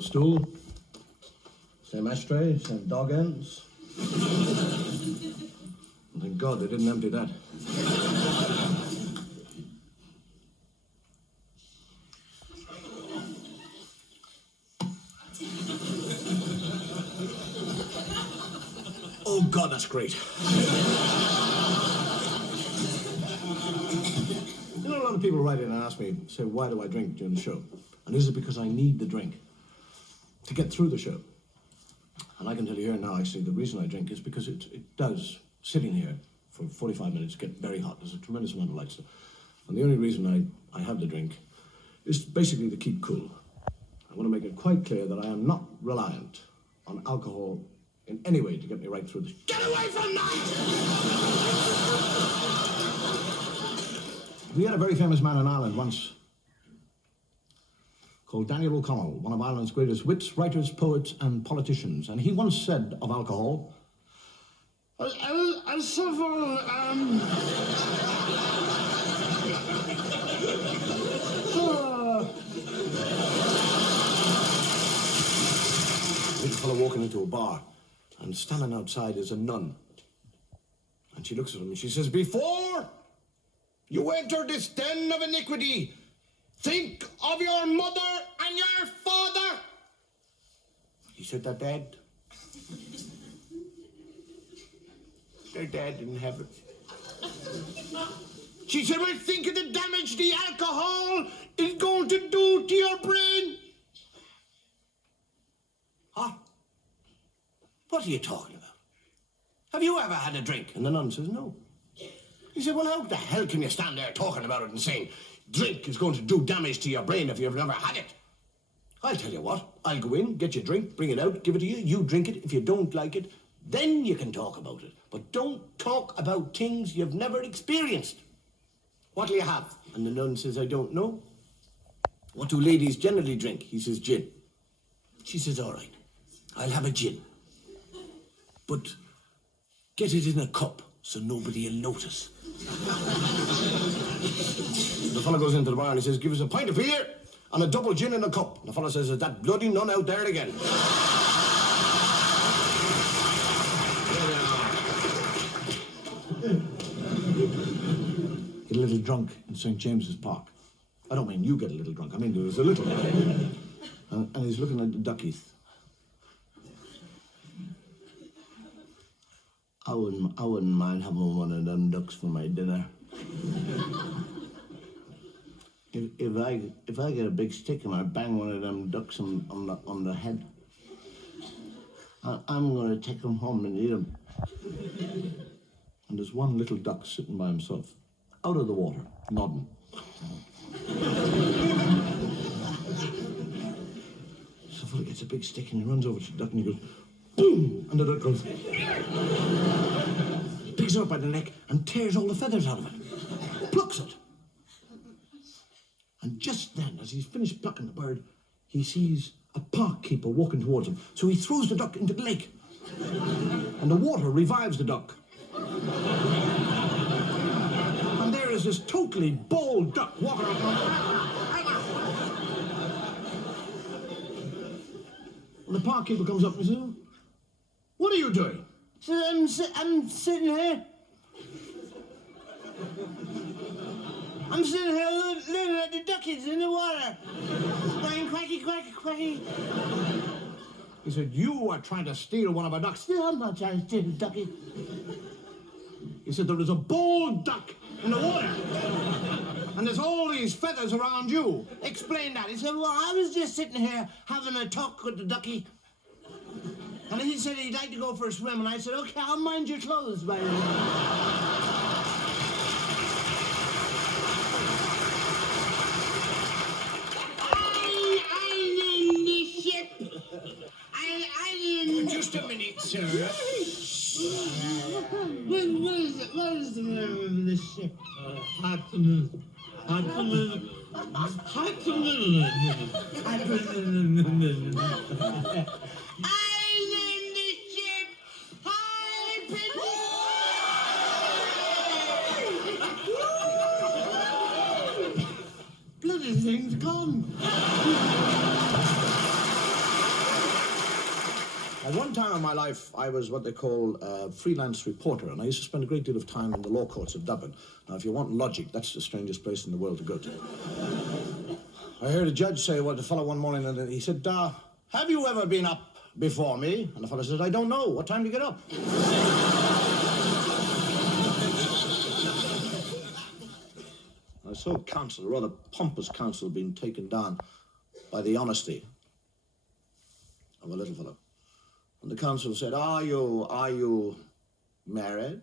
old stool. Same ashtray, same dog ends. And thank God they didn't empty that. Oh, God, that's great. You know, a lot of people write in and ask me, say, why do I drink during the show? And is it because I need the drink to get through the show? And I can tell you here now, actually, the reason I drink is because it does, sitting here for 45 minutes, get very hot. There's a tremendous amount of light stuff. And the only reason I have the drink is basically to keep cool. I want to make it quite clear that I am not reliant on alcohol in any way to get me right through this. Get away from that! We had a very famous man in Ireland once called Daniel O'Connell, one of Ireland's greatest wits, writers, poets, and politicians. And he once said of alcohol, I suffer, little fellow walking into a bar, and standing outside is a nun. And she looks at him and she says, before you enter this den of iniquity, think of your mother and your father. He said, they're dead. They're dead in heaven. She said, well, think of the damage the alcohol is going to do to your brain. Huh? What are you talking about? Have you ever had a drink? And the nun says, no. He said, well, how the hell can you stand there talking about it and saying drink is going to do damage to your brain if you've never had it? I'll tell you what, I'll go in, get your drink, bring it out, give it to you, you drink it. If you don't like it, then you can talk about it. But don't talk about things you've never experienced. What'll you have? And the nun says, I don't know. What do ladies generally drink? He says, gin. She says, all right, I'll have a gin. But get it in a cup so nobody will notice. The fellow goes into the bar and he says, give us a pint of beer and a double gin in a cup. The fellow says, is that bloody nun out there again? Get a little drunk in St. James's Park. I don't mean you get a little drunk, I mean there was a little. And he's looking at the duckies. I wouldn't mind having one of them ducks for my dinner. If I get a big stick and I bang one of them ducks on the head, I'm going to take them home and eat them. And there's one little duck sitting by himself, out of the water, nodding. So the fella gets a big stick and he runs over to the duck and he goes, boom! And the duck goes, picks it up by the neck and tears all the feathers out of it, plucks it. And just then, as he's finished plucking the bird, he sees a park keeper walking towards him. So he throws the duck into the lake. And the water revives the duck. And there is this totally bald duck walking around. And the park keeper comes up and says, what are you doing? I'm sitting here. I'm sitting here looking at the duckies in the water. Going quacky, quacky, quacky. He said, you are trying to steal one of our ducks. No, I'm not trying to steal the ducky. He said, there is a bald duck in the water. And there's all these feathers around you. Explain that. He said, well, I was just sitting here having a talk with the ducky. And he said he'd like to go for a swim. And I said, okay, I'll mind your clothes, by the way. Just a minute, sir. What is the name of this ship? Hyperluminous. I named this ship Hyperluminous. Bloody thing's gone. At one time in my life, I was what they call a freelance reporter, and I used to spend a great deal of time in the law courts of Dublin. Now, if you want logic, that's the strangest place in the world to go to. I heard a judge say, well, the fellow one morning, and he said, have you ever been up before me? And the fellow said, I don't know. What time do you get up? I saw counsel, a rather pompous counsel, being taken down by the honesty of a little fellow. And the counsel said, are you married?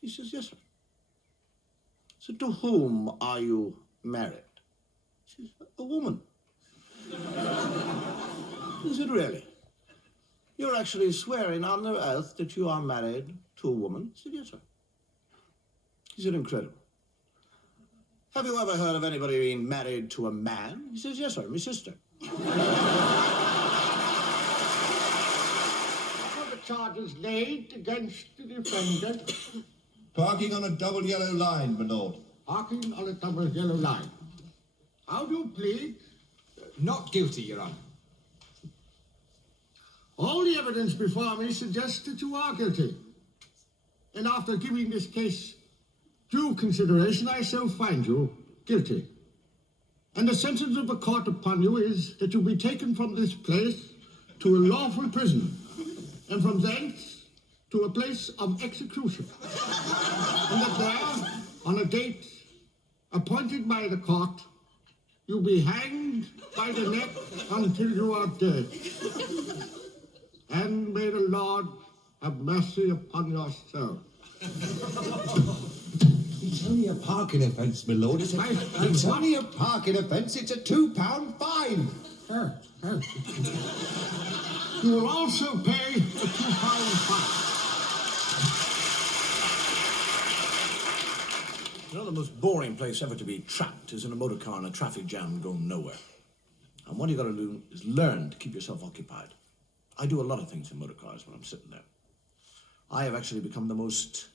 He says, yes, sir. So to whom are you married? She says, a woman. He said, really? You're actually swearing on the oath that you are married to a woman? He said, yes, sir. He said, incredible. Have you ever heard of anybody being married to a man? He says, yes, sir, my sister. Charges laid against the defendant. Parking on a double yellow line, my lord. Parking on a double yellow line. How do you plead? Not guilty, Your Honour. All the evidence before me suggests that you are guilty. And after giving this case due consideration, I shall find you guilty. And the sentence of the court upon you is that you be taken from this place to a lawful prison, and from thence to a place of execution. And that there, on a date appointed by the court, you be hanged by the neck until you are dead. And may the Lord have mercy upon your soul. It's only a parking offence, my lord. It's only a parking offence. It's a £2 fine. You will also pay a £2 fine. You know, the most boring place ever to be trapped is in a motor car in a traffic jam going nowhere. And what you got to do is learn to keep yourself occupied. I do a lot of things in motor cars when I'm sitting there. I have actually become the most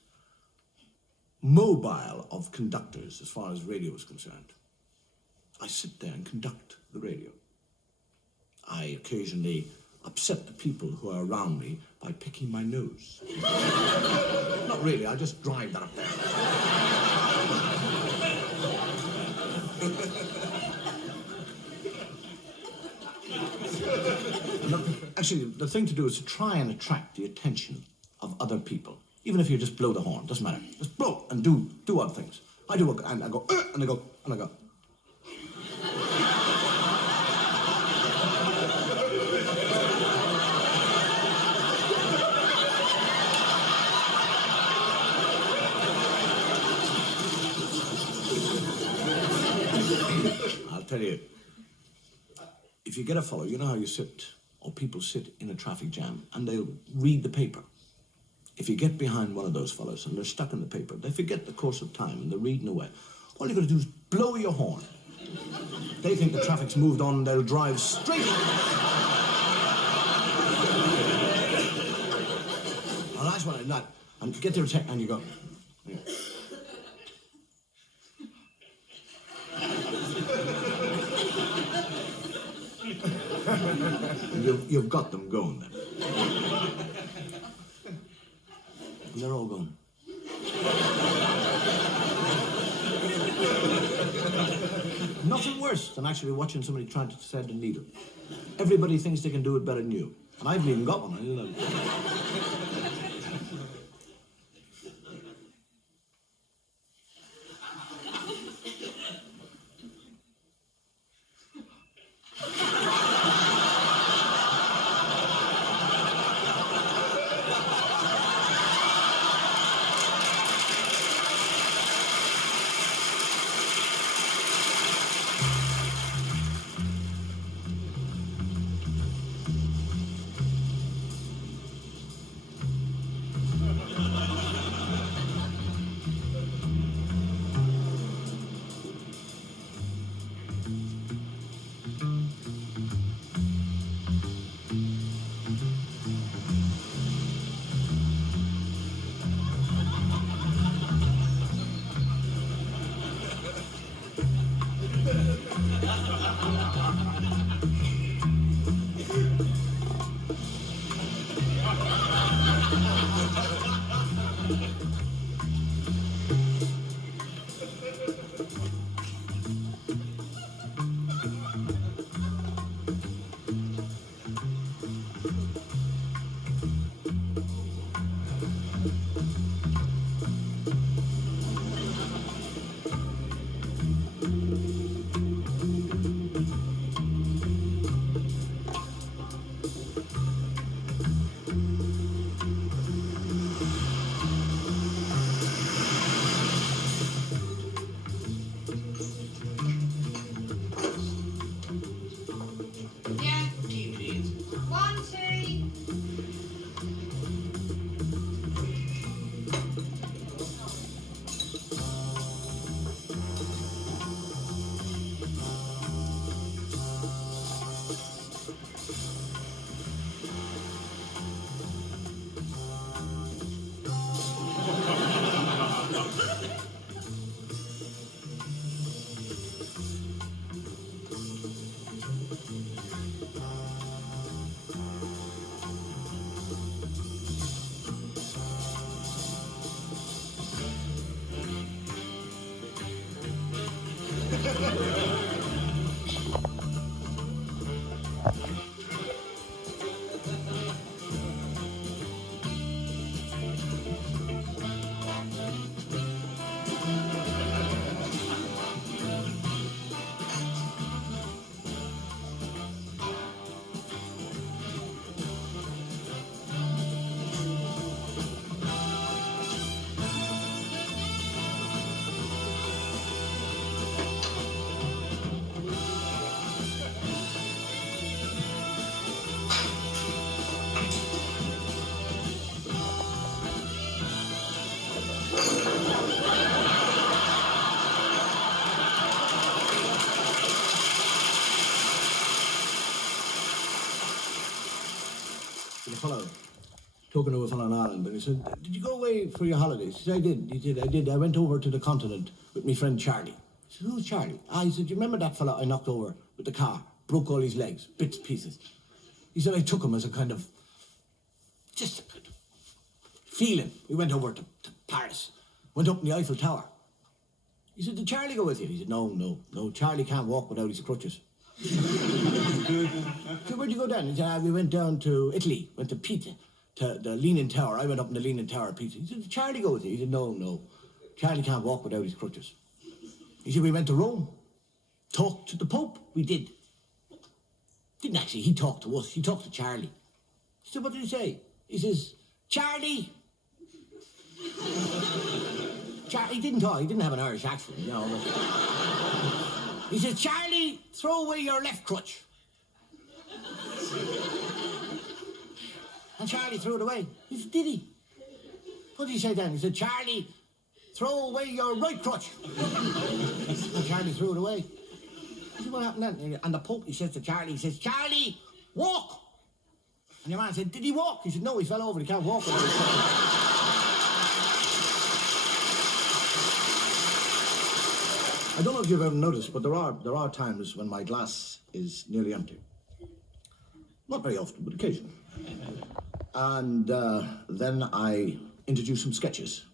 mobile of conductors as far as radio is concerned. I sit there and conduct the radio. I occasionally upset the people who are around me by picking my nose. Not really, I just drive that up there. Actually, the thing to do is to try and attract the attention of other people. Even if you just blow the horn, doesn't matter. Just blow and do odd things. I do, and I go, and I go, and I go. I'll tell you, if you get a fellow, you know how you sit, or people sit in a traffic jam, and they'll read the paper. If you get behind one of those fellows and they're stuck in the paper, they forget the course of time and they're reading away. All you got to do is blow your horn. They think the traffic's moved on and they'll drive straight. A nice one like that. And get their attention and you go. You've got them going then. And they're all gone. Nothing worse than actually watching somebody trying to thread a needle. Everybody thinks they can do it better than you. And I haven't even got one. I didn't know. with a fellow, talking to a fellow in Ireland, and he said, "Did you go away for your holidays?" He said, "I did." He said, "I did. I went over to the continent with my friend Charlie." He said, "Who's Charlie?" He said, "You remember that fellow I knocked over with the car? Broke all his legs, bits, pieces." He said, "I took him as a kind of, just a kind of feeling. We went over to Paris, went up in the Eiffel Tower." He said, "Did Charlie go with you?" He said, No, Charlie can't walk without his crutches." So where'd you go then? He said, "We went down to Italy, went to Pisa, to the Leaning Tower. I went up in the Leaning Tower, Pisa." He said, "Did Charlie go with you?" He said, No, Charlie can't walk without his crutches." He said, "We went to Rome, talked to the Pope." We did. Didn't actually, he talked to us, he talked to Charlie. He said, "What did he say?" He says, "Charlie." He didn't talk, he didn't have an Irish accent, you know. But... He says, "Charlie, throw away your left crutch." And Charlie threw it away. He said, "Did he?" "What did he say then?" He said, "Charlie, throw away your right crutch." And Charlie threw it away. He said, "What happened then?" And the Pope, he says to Charlie, he says, "Charlie, walk." And your man said, "Did he walk?" He said, "No, he fell over, he can't walk without his crutches." I don't know if you've ever noticed, but there are times when my glass is nearly empty. Not very often, but occasionally. And then I introduce some sketches.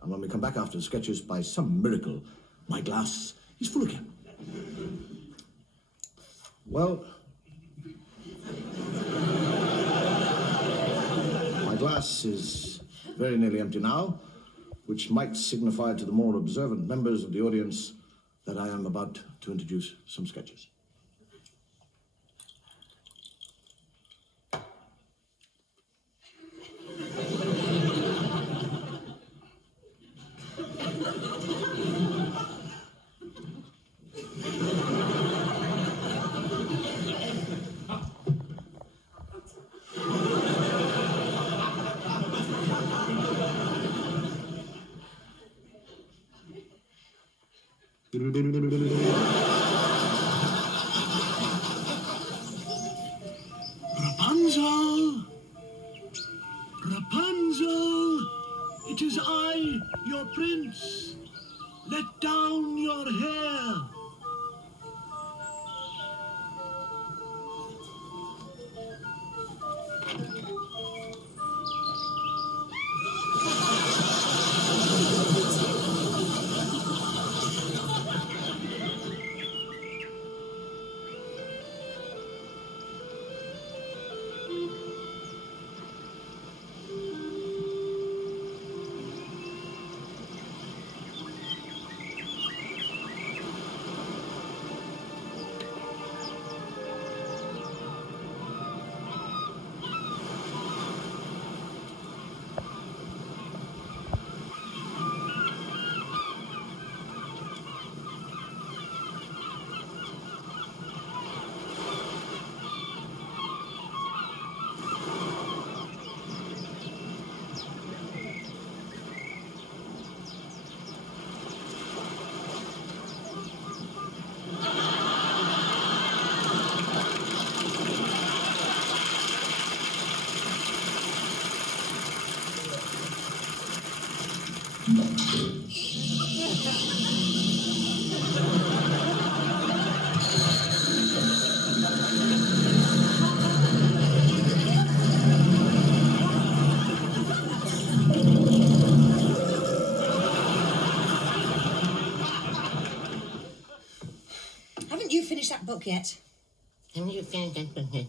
And when we come back after the sketches, by some miracle, my glass is full again. Well, my glass is very nearly empty now, which might signify to the more observant members of the audience that I am about to introduce some sketches. Rapunzel! Rapunzel! It is I, your prince. Let down your hair. Haven't you finished that book yet? Haven't you finished that book yet?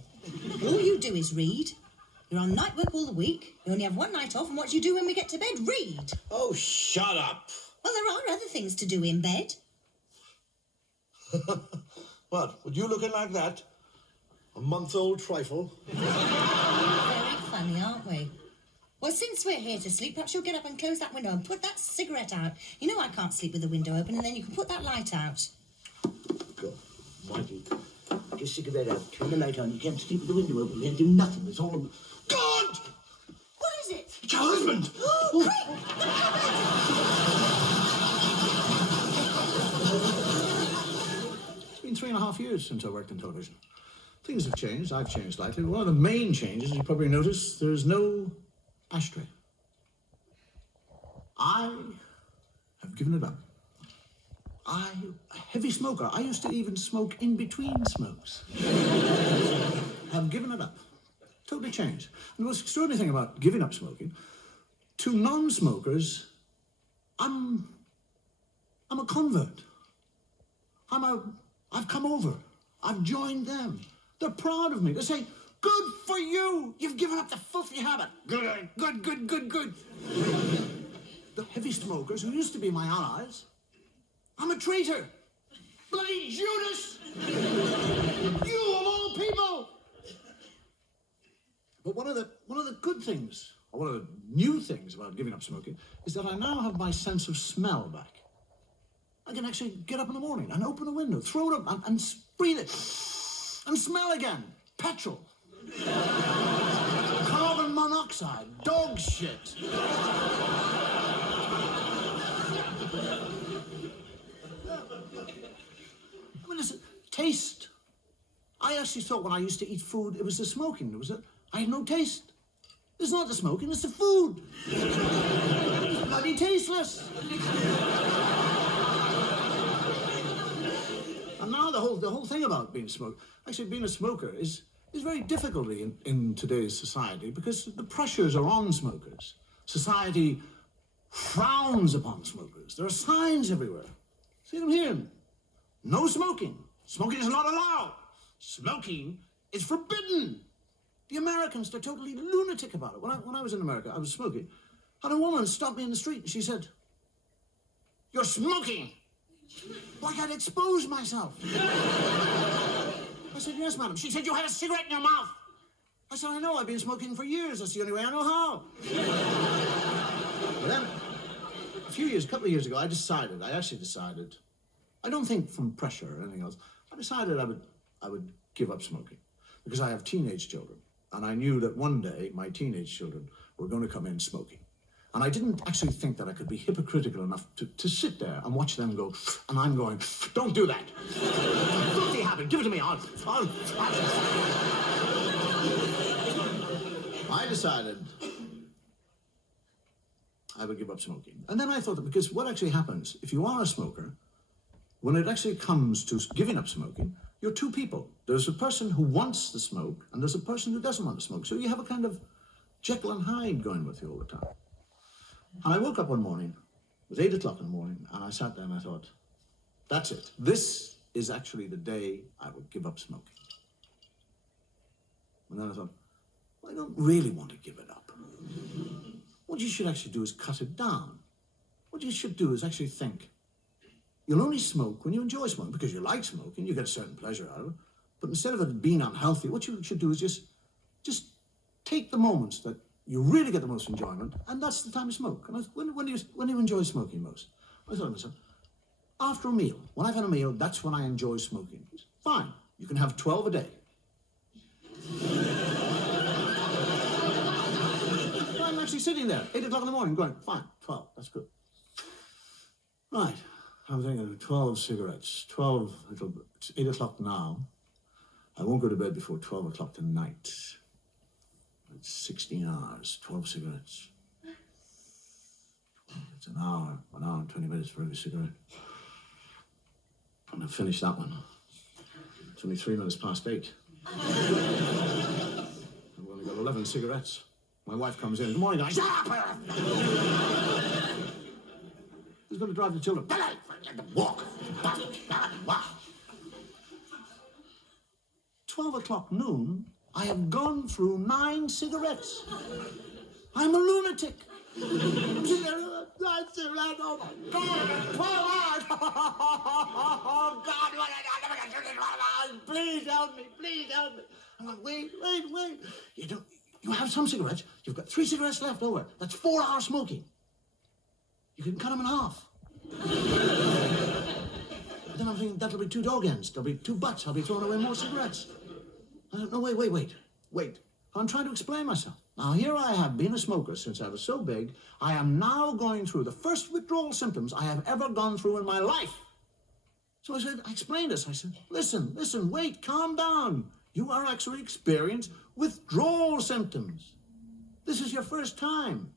All you do is read. You're on night work all the week. You only have one night off, and what do you do when we get to bed? Read. Oh, shut up. Well, there are other things to do in bed. What, would you looking like that? A month-old trifle? Very funny, aren't we? Well, since we're here to sleep, perhaps you'll get up and close that window and put that cigarette out. You know I can't sleep with the window open, and then you can put that light out. God almighty. Get a cigarette out, turn the light on. You can't sleep with the window open. You can't do nothing. It's all... God! What is it? It's your husband! Oh, quick! The cupboard! It's been 3.5 years since I worked in television. things have changed. I've changed slightly. One of the main changes, you probably noticed, there's no ashtray. I have given it up. I'm a heavy smoker. I used to even smoke in between smokes. I've given it up. Totally changed. And the most extraordinary thing about giving up smoking, to non-smokers, I'm a convert. I've come over. I've joined them. They're proud of me. They say, good for you. You've given up the filthy habit. Good, good, good, good, good. The heavy smokers who used to be my allies, I'm a traitor. Bloody Judas. You of all people. But one of the good things, or one of the new things about giving up smoking, is that I now have my sense of smell back. I can actually get up in the morning and open a window, throw it up and breathe it, and smell again. Petrol. Carbon monoxide. Dog shit. I mean, listen, taste. I actually thought when I used to eat food, it was the smoking. I had no taste. It's not the smoking, it's the food. It's bloody tasteless. And now the whole thing about being a smoker, actually being a smoker is very difficult in today's society because the pressures are on smokers. Society frowns upon smokers. There are signs everywhere. See them here. No smoking. Smoking is not allowed. Smoking is forbidden. The Americans, they're totally lunatic about it. When I was in America, I was smoking. And a woman stopped me in the street and she said, "You're smoking." Like I'd exposed myself. I said, "Yes, madam." She said, "You had a cigarette in your mouth." I said, "I know, I've been smoking for years. That's the only way I know how." But then, a couple of years ago, I actually decided, I don't think from pressure or anything else, I decided I would give up smoking because I have teenage children. And I knew that one day my teenage children were going to come in smoking. And I didn't actually think that I could be hypocritical enough to sit there and watch them go, and I'm going, "Don't do that. Filthy habit, give it to me. I decided I would give up smoking. And then I thought that because what actually happens, if you are a smoker, when it actually comes to giving up smoking, you're two people. There's a person who wants the smoke, and there's a person who doesn't want to smoke. So you have a kind of Jekyll and Hyde going with you all the time. And I woke up one morning, it was 8 o'clock in the morning, and I sat there and I thought, that's it. This is actually the day I would give up smoking. And then I thought, well, I don't really want to give it up. What you should actually do is cut it down. What you should do is actually think, you'll only smoke when you enjoy smoking, because you like smoking, you get a certain pleasure out of it. But instead of it being unhealthy, what you should do is just take the moments that you really get the most enjoyment, and that's the time to smoke. And when do you enjoy smoking most? I thought to myself, after a meal. When I've had a meal, that's when I enjoy smoking. Fine, you can have 12 a day. I'm actually sitting there, 8 o'clock in the morning, going, fine, 12, that's good. Right. I'm thinking of 12 cigarettes, 12, it's 8 o'clock now. I won't go to bed before 12 o'clock tonight. It's 16 hours, 12 cigarettes. It's an hour and 20 minutes for every cigarette. And I've finished that one. It's only 3 minutes past 8. I've only got 11 cigarettes. My wife comes in, "Good morning, guys." "Shut up!" Who's going to drive the children? Walk. 12 o'clock noon, I have gone through 9 cigarettes. I'm a lunatic. I'm sitting there, 9 cigarettes, oh my God, 12 hours. Oh God, what I never got through this 12 hours. Please help me, please help me. I'm like, wait. You have some cigarettes, you've got 3 cigarettes left over. That's 4 hours smoking. You can cut them in half. But then I'm thinking, that'll be 2 dog ends. There'll be 2 butts. I'll be throwing away more cigarettes. I don't know, wait. I'm trying to explain myself. Now, here I have been a smoker since I was so big. I am now going through the first withdrawal symptoms I have ever gone through in my life. So I explained this. I said, listen, wait, calm down. You are actually experiencing withdrawal symptoms. This is your first time.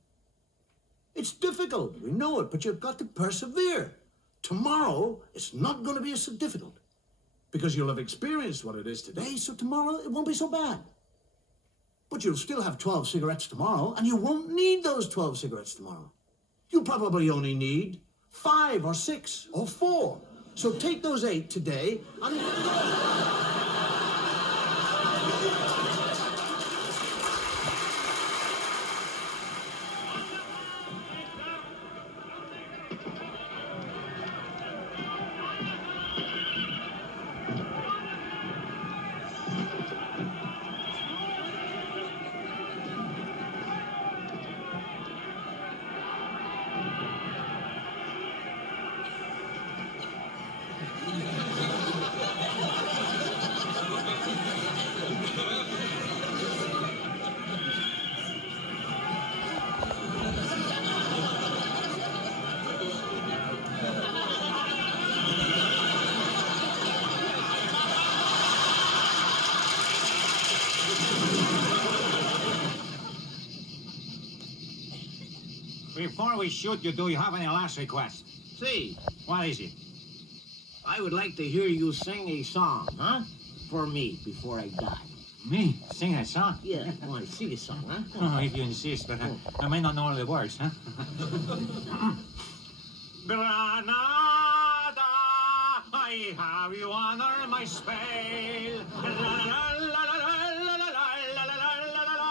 It's difficult, we know it, but you've got to persevere. Tomorrow, it's not going to be so difficult because you'll have experienced what it is today, so tomorrow it won't be so bad. But you'll still have 12 cigarettes tomorrow, and you won't need those 12 cigarettes tomorrow. You probably only need 5 or 6 or 4. So take those 8 today and... Before we shoot you, do you have any last request? See, What is it? I would like to hear you sing a song, huh? For me, before I die. Me? Sing a song? Yeah, well, sing a song, huh? Oh, if you insist, but I may not know all the words, huh? Granada, I have you under my spell. La, la, la, la, la, la, la, la, la, la, la,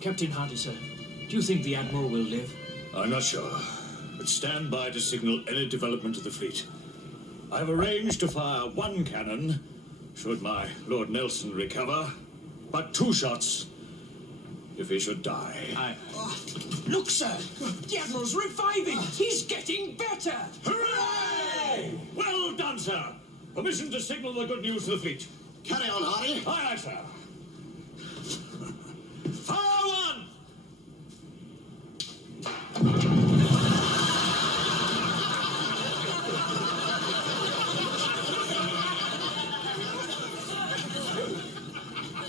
Captain Hardy, sir, do you think the Admiral will live? I'm not sure, but stand by to signal any development of the fleet. I've arranged to fire 1 cannon, should my Lord Nelson recover, but 2 shots if he should die. Look, sir, the Admiral's reviving. He's getting better. Hooray! Well done, sir. Permission to signal the good news to the fleet. Carry on, Hardy. Aye, aye, sir. Fire 1!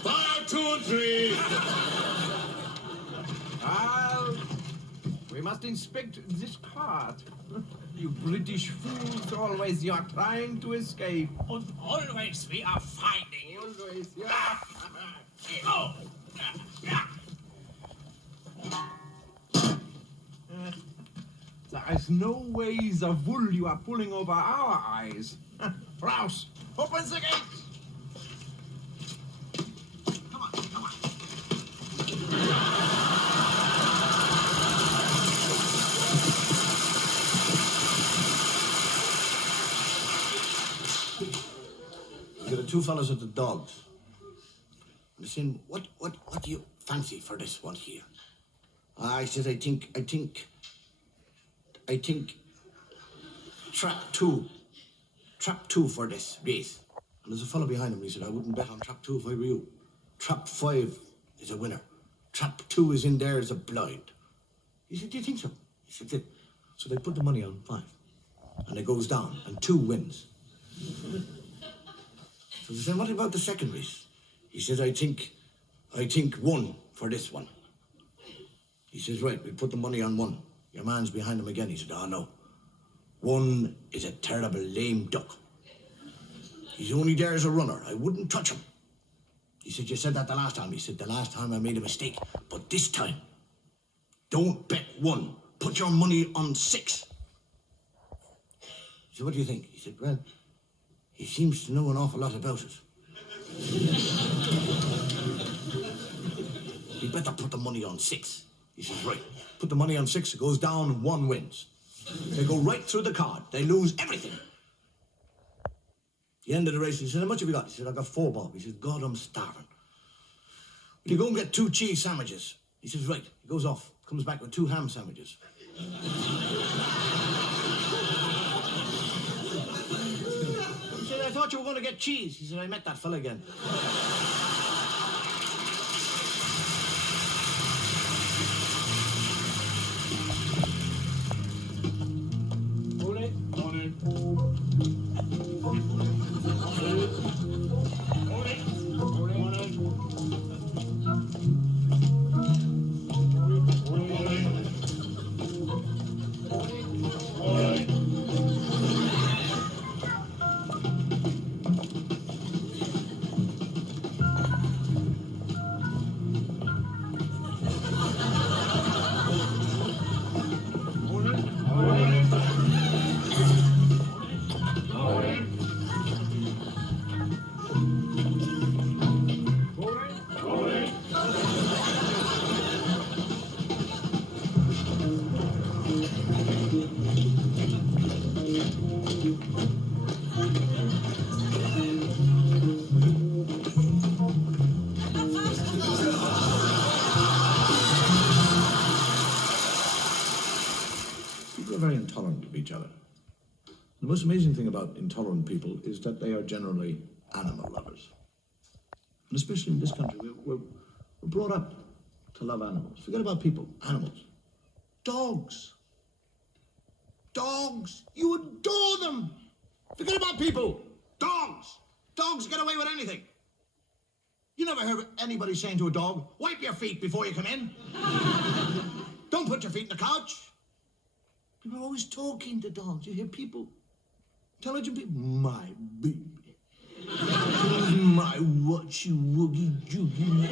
Fire 2 and 3! We must inspect this cart. You British fools, always you are trying to escape. Always we are finding you. Always, yeah. Oh. There is no way the wool you are pulling over our eyes. Rouse, open the gate! Come on, come on. You got the 2 fellas at the dogs. And they're saying, what do you fancy for this one here? I said, I think trap two for this race. And there's a fellow behind him, he said, I wouldn't bet on trap 2 if I were you. Trap 5 is a winner. Trap 2 is in there as a blind. He said, do you think so? He said, yeah. So they put the money on 5. And it goes down, and 2 wins. So they said, what about the second race? He says, I think 1 for this one. He says, right, we put the money on 1. Your man's behind him again. He said, oh, no. 1 is a terrible lame duck. He's only there as a runner. I wouldn't touch him. He said, you said that the last time. He said, the last time I made a mistake. But this time, don't bet 1. Put your money on 6. He said, what do you think? He said, well, he seems to know an awful lot about it. You better put the money on 6. He says, right. Put the money on 6, it goes down, 1 wins. They go right through the card. They lose everything. The end of the race, he said, how much have you got? He said, I got 4 bob. He said, God, I'm starving. Will you go and get 2 cheese sandwiches? He says, right. He goes off, comes back with 2 ham sandwiches. thought you were going to get cheese. He said, I met that fella again. People are very intolerant of each other. The most amazing thing about intolerant people is that they are generally animal lovers. And especially in this country, we're brought up to love animals. Forget about people, animals. Dogs. Dogs. You adore them. Forget about people. Dogs. Dogs get away with anything. You never heard anybody saying to a dog, wipe your feet before you come in. Don't put your feet in the couch. People are always talking to dogs. You hear people, intelligent people, my baby. My watchy woogie joogie.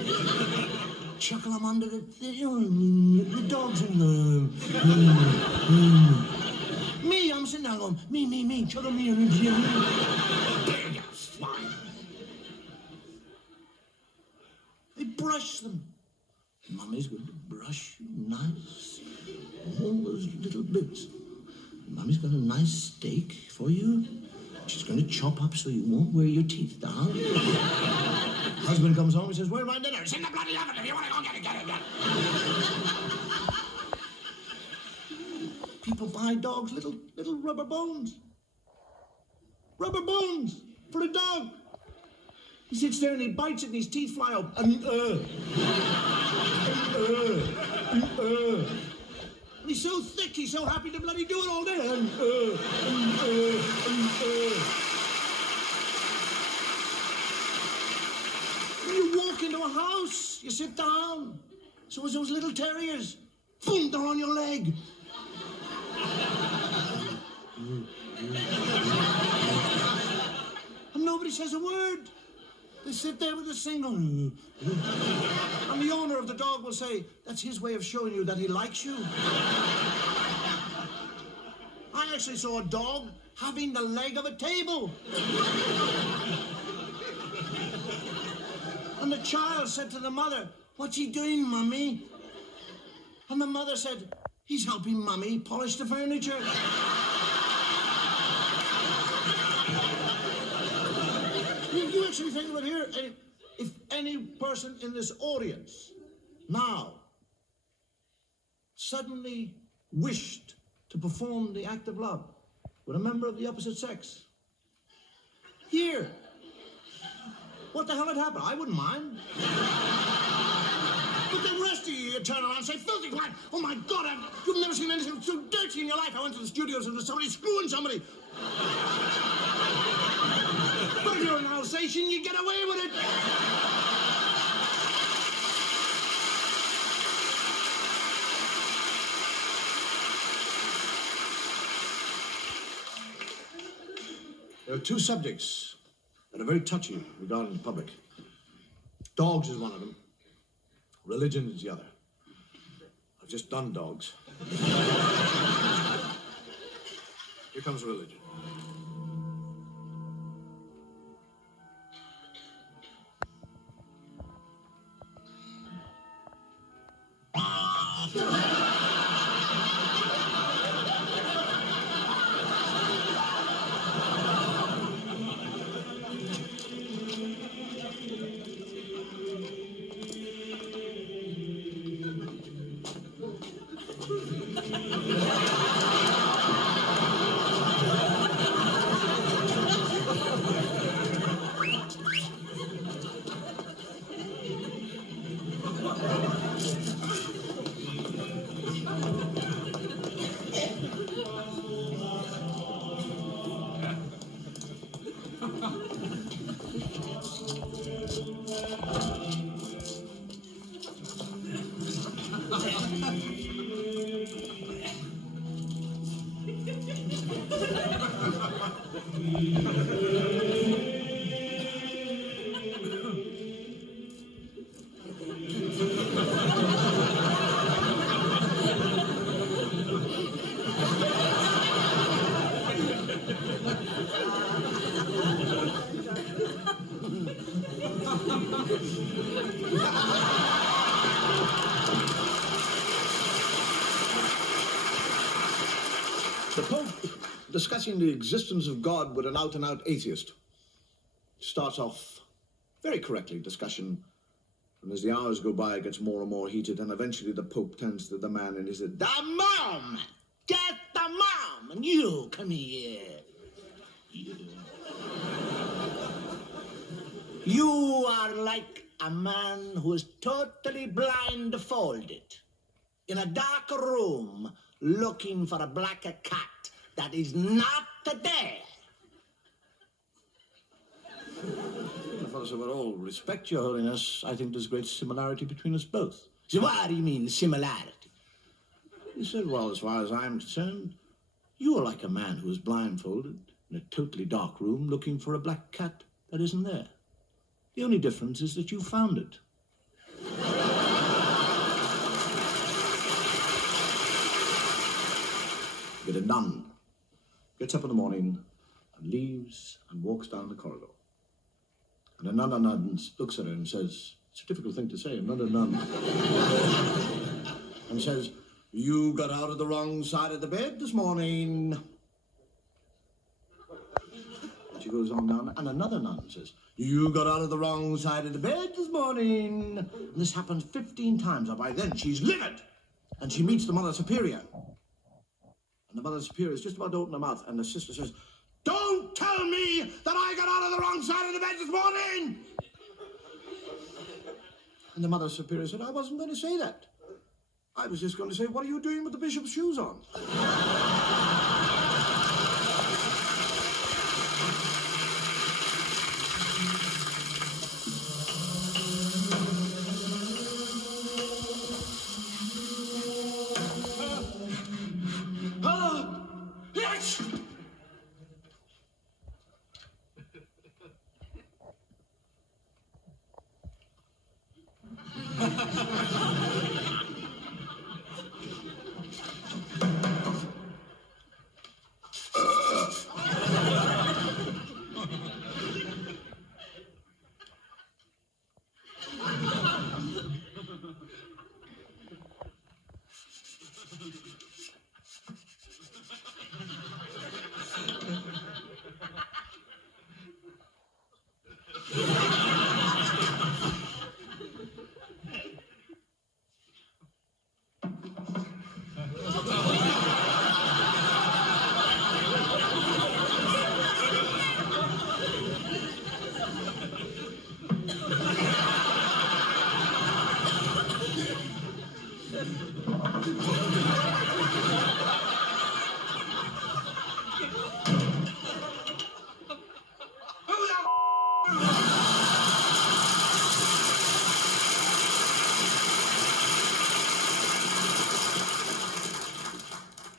Chuckle them under the dogs in the... Me, I'm sitting down going, me, chuckle me under the... There you swine. They brush them. Mummy's going to brush you nice. All those little bits. Mummy's got a nice steak for you. She's going to chop up so you won't wear your teeth down. Husband comes home and says, where's my dinner? It's in the bloody oven. If you want to go get it, get it. People buy dogs little rubber bones. Rubber bones for a dog. He sits there and he bites it and his teeth fly out. And he's so thick, he's so happy to bloody do it all day. When you walk into a house, you sit down. So as those little terriers, boom, they're on your leg. And nobody says a word. They sit there with a single. And the owner of the dog will say, that's his way of showing you that he likes you. I actually saw a dog having the leg of a table. And the child said to the mother, what's he doing, Mummy? And the mother said, he's helping Mummy polish the furniture. You actually think of it here, if any person in this audience now suddenly wished to perform the act of love with a member of the opposite sex, here, what the hell would happen? I wouldn't mind. But the rest of you turn around and say, filthy twat, oh my God, you've never seen anything so dirty in your life. I went to the studios and there was somebody screwing somebody. But if you're an Alsatian, you get away with it. There are two subjects that are very touchy regarding the public. Dogs is one of them. Religion is the other. I've just done dogs. Here comes religion. The Pope, discussing the existence of God with an out-and-out atheist, starts off very correctly, discussion, and as the hours go by, it gets more and more heated, and eventually the Pope turns to the man and he said, The mom! Get the mom! And you, come here. You are like a man who is totally blindfolded in a dark room looking for a black cat that is not there. The fellow said, with all respect, Your Holiness, I think there's great similarity between us both. So what do you mean, similarity? He said, well, as far as I'm concerned, you are like a man who is blindfolded in a totally dark room looking for a black cat that isn't there. The only difference is that you found it. Get a nun, gets up in the morning and leaves and walks down the corridor. And another nun looks at her and says, it's a difficult thing to say, another nun, and says, you got out of the wrong side of the bed this morning. And she goes on down, and another nun says, you got out of the wrong side of the bed this morning. And this happens 15 times, and by then she's livid. And she meets the Mother Superior. And the Mother Superior is just about to open her mouth, and the sister says, don't tell me that I got out of the wrong side of the bed this morning! And the Mother Superior said, I wasn't going to say that. I was just going to say, what are you doing with the bishop's shoes on? Yes!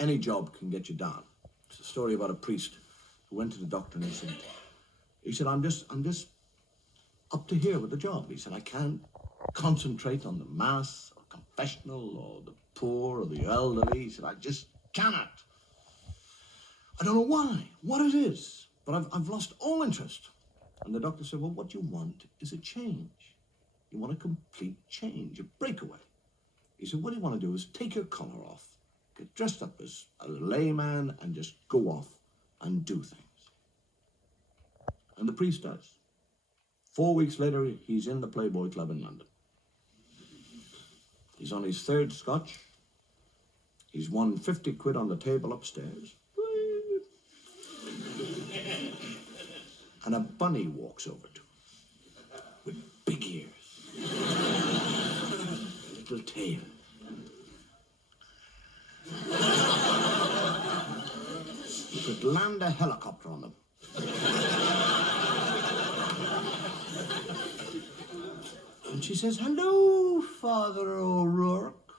Any job can get you down. It's a story about a priest who went to the doctor and he said, I'm just up to here with the job. He said, I can't concentrate on the mass or confessional or the poor or the elderly. He said, I just cannot. I don't know why, what it is, but I've lost all interest. And the doctor said, well, what you want is a change. You want a complete change, a breakaway. He said, what you want to do is take your collar off, get dressed up as a layman and just go off and do things. And the priest does. 4 weeks later, he's in the Playboy Club in London. He's on his third scotch. He's won 50 quid on the table upstairs. And a bunny walks over to him with big ears, little tail. You could land a helicopter on them. And she says, "Hello, Father O'Rourke."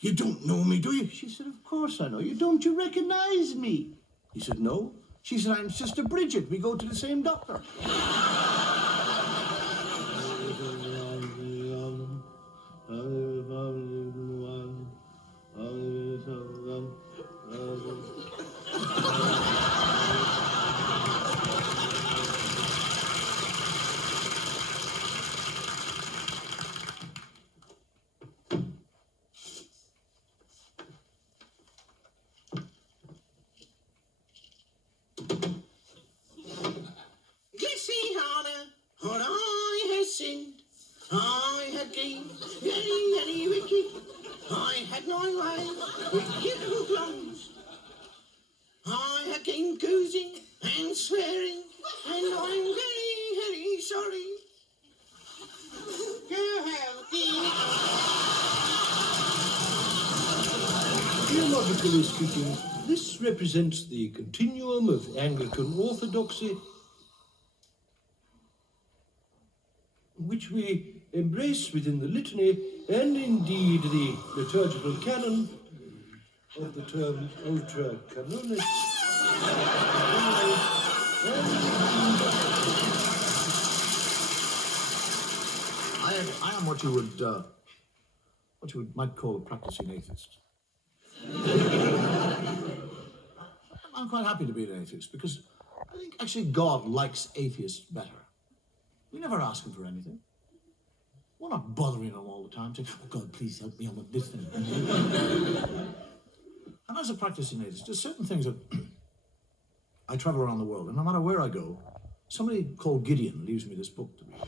"You don't know me, do you?" She said, "Of course I know you. Don't you recognize me?" He said, "No." She said, "I'm Sister Bridget. We go to the same doctor." Glissy Hana, what I have sinned, I had gained, very wicked. I had my way, wicked hook lungs. I had gained goozing and swearing, and I'm very sorry. You have been. Theologically speaking, this represents the continuum of Anglican orthodoxy, which we embrace within the litany and indeed the liturgical canon of the term ultra-canonic. I am what you might call a practicing atheist. I'm quite happy to be an atheist because I think actually God likes atheists better. We never ask him for anything. We're not bothering him all the time saying, "Oh God, please help me, I want this thing." And as a practicing atheist, there's certain things that I travel around the world, and no matter where I go, somebody called Gideon leaves me this book to read.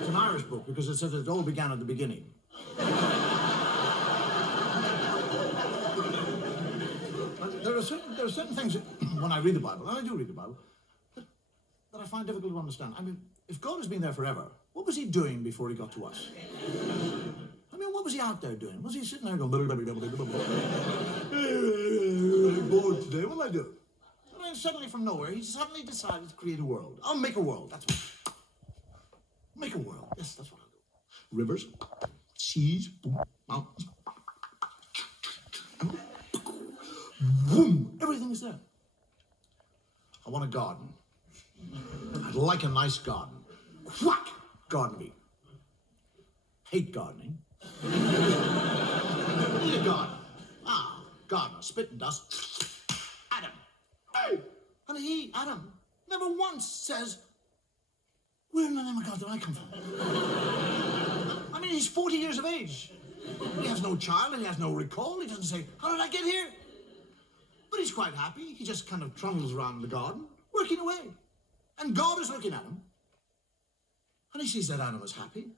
It's an Irish book because it says it all began at the beginning. But there are certain things that, when I read the Bible, and I do read the Bible, that I find difficult to understand. I mean, if God has been there forever, what was he doing before he got to us? I mean, what was he out there doing? Was he sitting there going, bored today, what'll I do? And then suddenly from nowhere, he suddenly decided to create a world. I'll make a world, that's what. Make a world, yes, that's what I'll do. Rivers, seas, mountains. Boom, everything is there. I want a garden. I'd like a nice garden. Whack! Garden me. Hate gardening. Need a garden. Ah, gardener, spit and dust. Adam. Hey! And he, Adam, never once says, "Where in the name of God did I come from?" I mean, he's 40 years of age. He has no child and he has no recall. He doesn't say, "How did I get here?" But he's quite happy. He just kind of trundles around the garden, working away. And God is looking at him. And he sees that Adam is happy.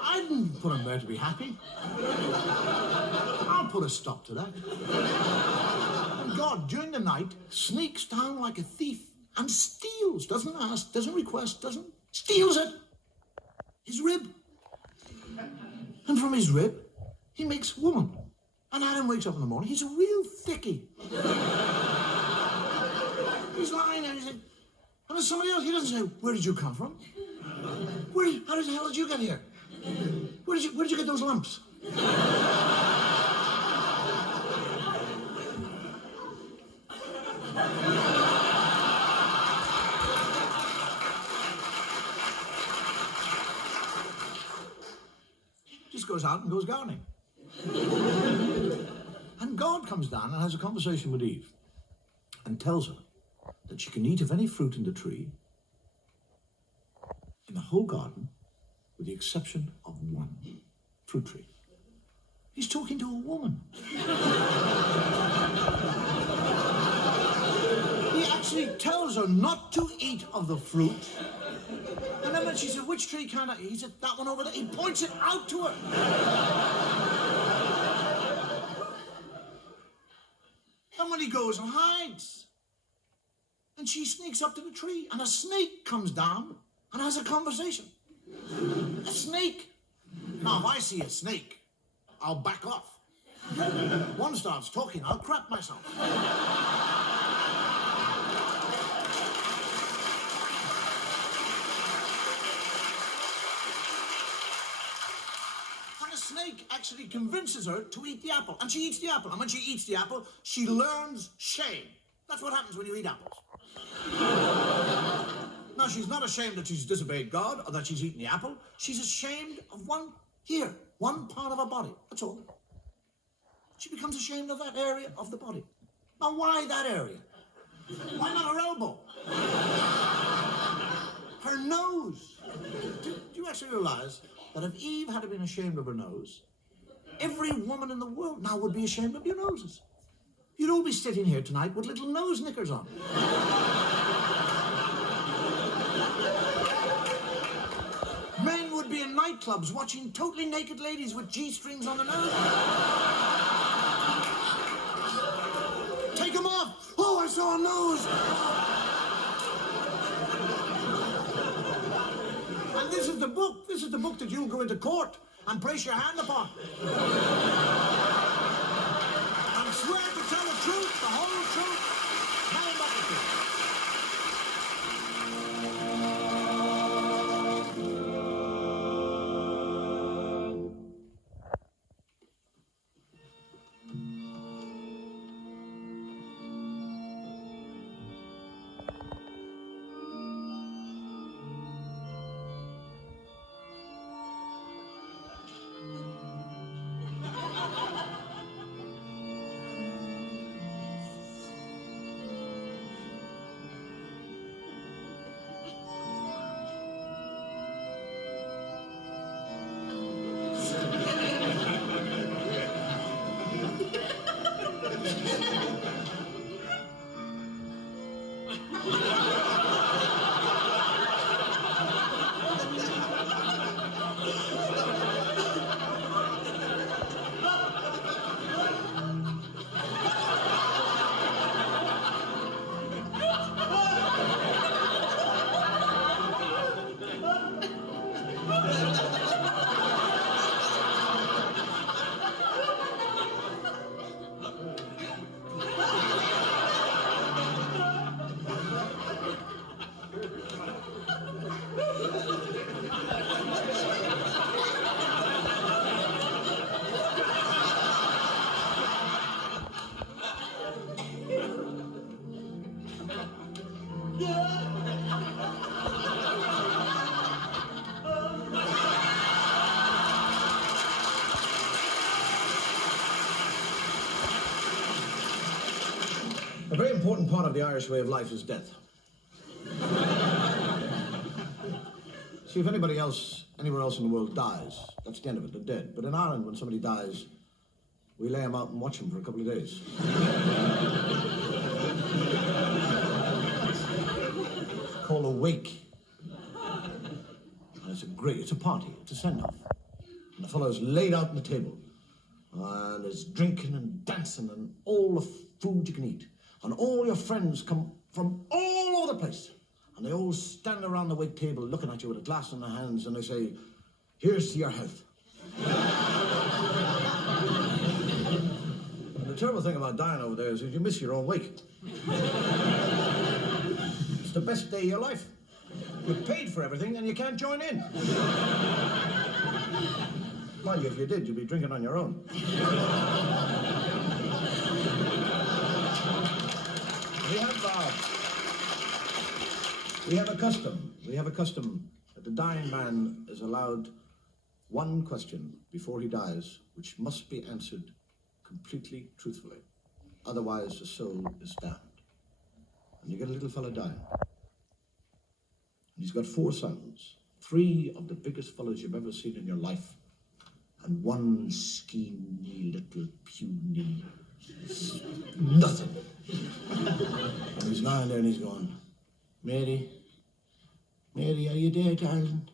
I didn't put him there to be happy. I'll put a stop to that. And God, during the night, sneaks down like a thief and steals, doesn't ask, doesn't request, steals it. His rib. And from his rib, he makes woman. And Adam wakes up in the morning, he's a real thickie. He's lying there, and and there's somebody else, he doesn't say, "Where did you come from? How the hell did you get here? Where did you get those lumps?" Just goes out and goes gardening. And God comes down and has a conversation with Eve and tells her that she can eat of any fruit in the tree in the whole garden with the exception of one fruit tree. He's talking to a woman. He actually tells her not to eat of the fruit. And then when she said, "Which tree can't I eat?" He said, "That one over there." He points it out to her. And when he goes and hides, and And she sneaks up to the tree, and a snake comes down and has a conversation. A snake. Now, if I see a snake, I'll back off. One starts talking, I'll crap myself. And the snake actually convinces her to eat the apple, and she eats the apple. And when she eats the apple, she learns shame. That's what happens when you eat apples. Now, she's not ashamed that she's disobeyed God or that she's eaten the apple. She's ashamed of one part of her body. That's all. She becomes ashamed of that area of the body. Now, why that area? Why not her elbow? Her nose. Do you actually realize that if Eve had been ashamed of her nose, every woman in the world now would be ashamed of your noses? You'd all be sitting here tonight with little nose knickers on. Men would be in nightclubs watching totally naked ladies with G-strings on their nose. Take them off! Oh, I saw a nose! And this is the book. This is the book that you'll go into court and place your hand upon. And swear to tell the truth, the whole truth, nothing but the truth. A very important part of the Irish way of life is death. See, if anybody else, anywhere else in the world dies, that's the end of it, they're dead. But in Ireland, when somebody dies, we lay them out and watch them for a couple of days. It's called a wake. And it's a party, it's a send-off. And the fellow's laid out on the table. And there's drinking and dancing and all the food you can eat. And all your friends come from all over the place. And they all stand around the wake table looking at you with a glass in their hands and they say, "Here's to your health." And the terrible thing about dying over there is that you miss your own wake. It's the best day of your life. You've paid for everything and you can't join in. Mind you, if you did, you'd be drinking on your own. We have a custom that the dying man is allowed one question before he dies, which must be answered completely truthfully. Otherwise, the soul is damned. And you get a little fella dying. And he's got 4 sons, 3 of the biggest fellows you've ever seen in your life, and 1 skinny little puny nothing. And he's lying there and he's going, Mary, are you there, darling?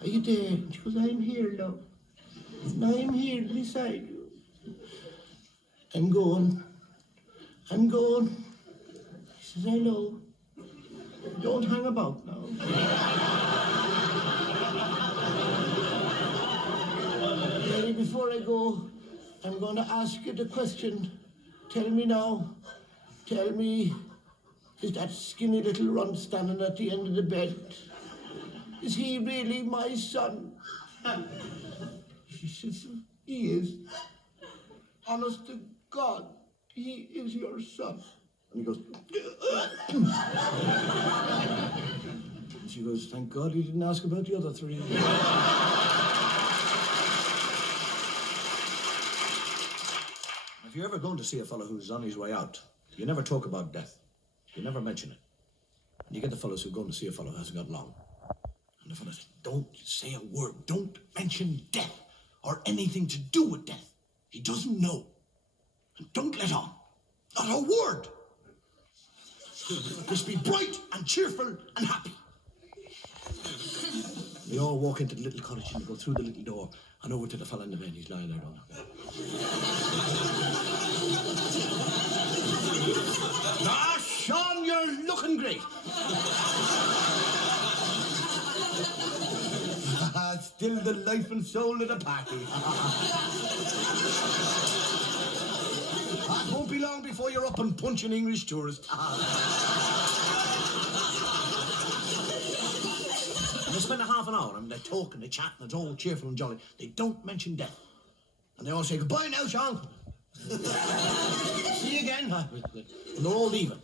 Are you there? And she goes, I'm here, love. And I'm here beside you. I'm going. He says, hello. Don't hang about now. Mary, before I go, I'm going to ask you the question. Tell me now. Tell me, is that skinny little runt standing at the end of the bed, is he really my son? She says, he is. Honest to God, he is your son. And he goes, and she goes, thank God he didn't ask about the other three. If you're ever going to see a fellow who's on his way out, you never talk about death. You never mention it. And you get the fellows who are going to see a fellow who hasn't got long. And the fellows say, don't say a word. Don't mention death or anything to do with death. He doesn't know. And don't let on. Not a word. Just be bright and cheerful and happy. They all walk into the little cottage and they go through the little door and over to the fella in the bed. He's lying there going, Ah, Sean, you're looking great. Still the life and soul of the party. It won't be long before you're up and punching English tourists. and they spend a half an hour and they talk and they chat and it's all cheerful and jolly. They don't mention death. And they all say, goodbye now, Sean. See you again. And they're all leaving.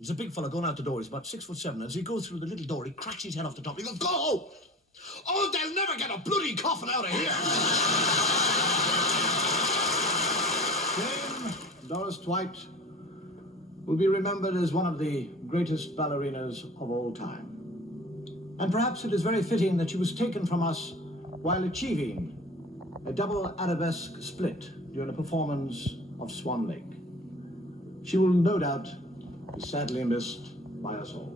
There's a big fella going out the door. He's about 6'7". As he goes through the little door, he cracks his head off the top. He goes, go! Oh, they'll never get a bloody coffin out of here. Dame Doris Dwight will be remembered as one of the greatest ballerinas of all time. And perhaps it is very fitting that she was taken from us while achieving a double arabesque split during a performance of Swan Lake. She will no doubt be sadly missed by us all.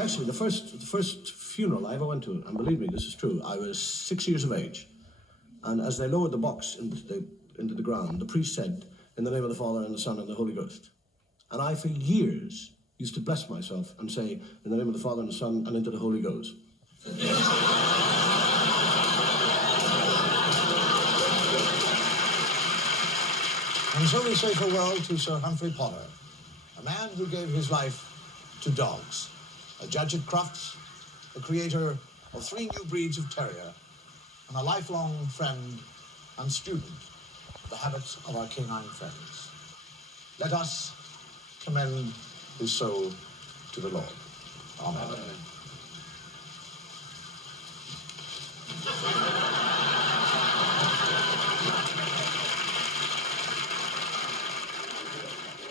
Actually, the first funeral I ever went to, and believe me, this is true, I was 6 years of age. And as they lowered the box into the ground, the priest said, in the name of the Father and the Son and the Holy Ghost. And I, for years, used to bless myself and say, in the name of the Father and the Son and into the Holy Ghost. And so we say farewell to Sir Humphrey Potter, a man who gave his life to dogs, a judge at crufts, the creator of 3 new breeds of terrier, and a lifelong friend and student of the habits of our canine friends. Let us commend his soul to the Lord. Amen. Amen.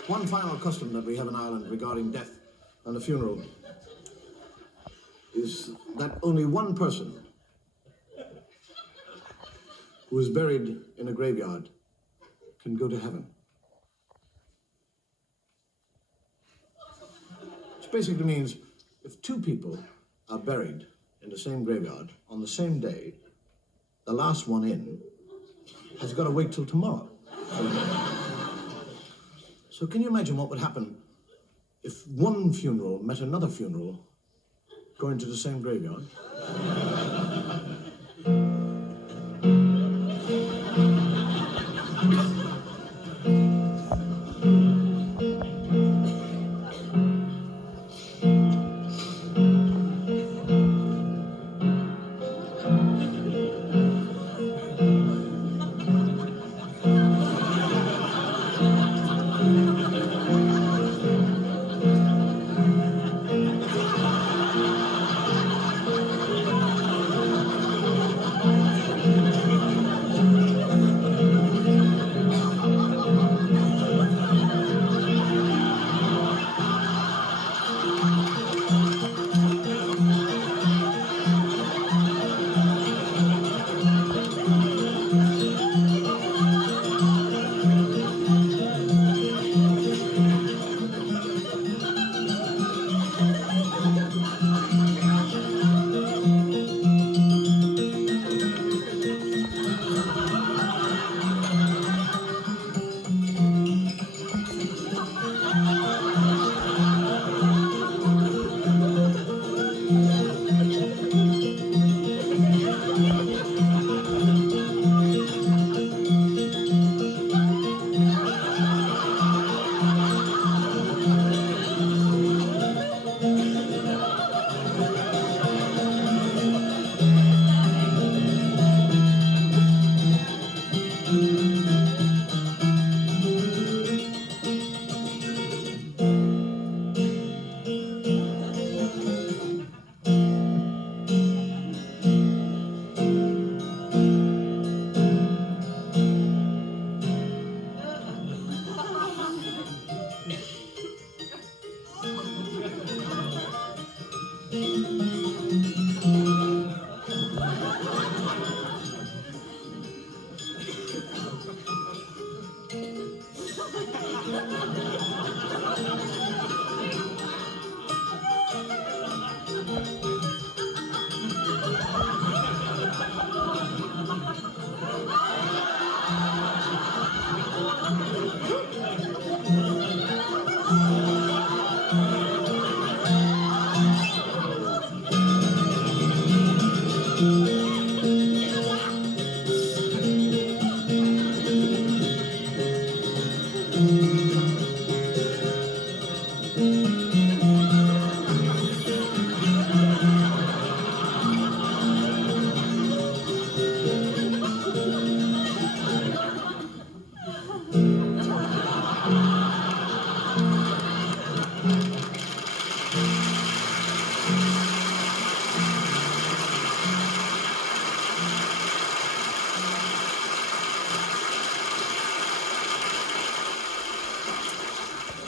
One final custom that we have in Ireland regarding death and the funeral is that only one person who is buried in a graveyard can go to heaven. Which basically means if 2 people are buried in the same graveyard on the same day, the last one in has got to wait till tomorrow. So can you imagine what would happen if one funeral met another funeral going to the same graveyard?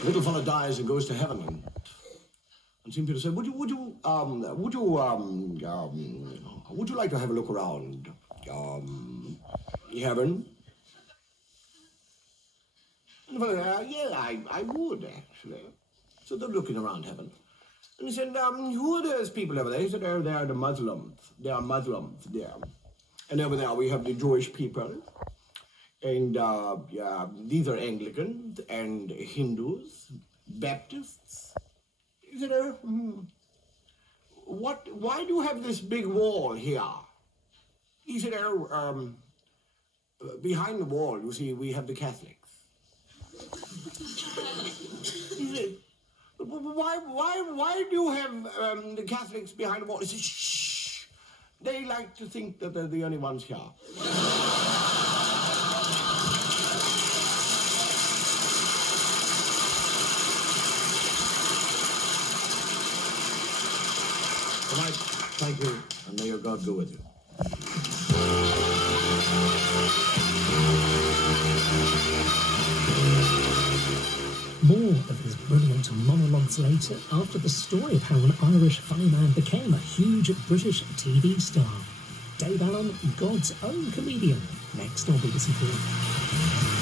Little fella dies and goes to heaven, and some people say, would you like to have a look around heaven? And the fella, yeah, I would actually. So they're looking around heaven, and he said, who are those people over there? He said, oh, they are the Muslims. They are Muslims there, and over there we have the Jewish people. And yeah, these are Anglicans and Hindus, Baptists. You know, why do you have this big wall here? He said, behind the wall, you see, we have the Catholics. He said, why do you have the Catholics behind the wall? He said, shh, they like to think that they're the only ones here. Tonight, thank you, and may your God go with you. More of his brilliant monologues later, after the story of how an Irish funny man became a huge British TV star. Dave Allen, God's own comedian, next on BBC 4.